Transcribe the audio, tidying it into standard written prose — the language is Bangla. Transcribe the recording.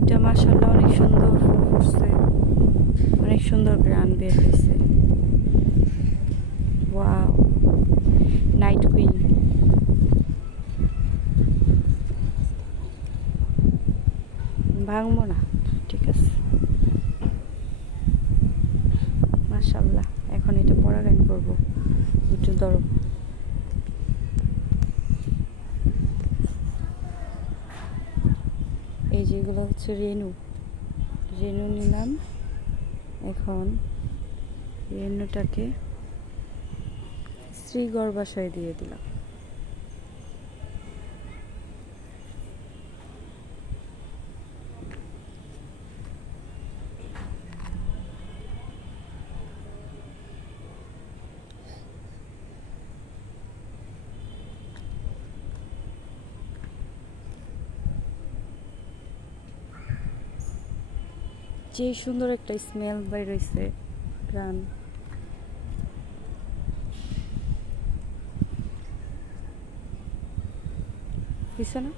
দুইটা মাশাআল্লাহ অনেক সুন্দর ফুল ফুটছে, অনেক সুন্দর গ্রান বের হয়েছে। Wow, night queen. ভাঙবো না, ঠিক আছে। মাশাআল্লাহ, এখন এটা পরাগায়ন করবো। একটু ধরো। এই যেগুলো হচ্ছে রেনু, রেনু নিলাম। এখন রেনুটাকে শ্রীগর্ভাশয়ে দিয়ে দিলাম। যে সুন্দর একটা স্মেল বের হইছে, গ্রান। হইছে না?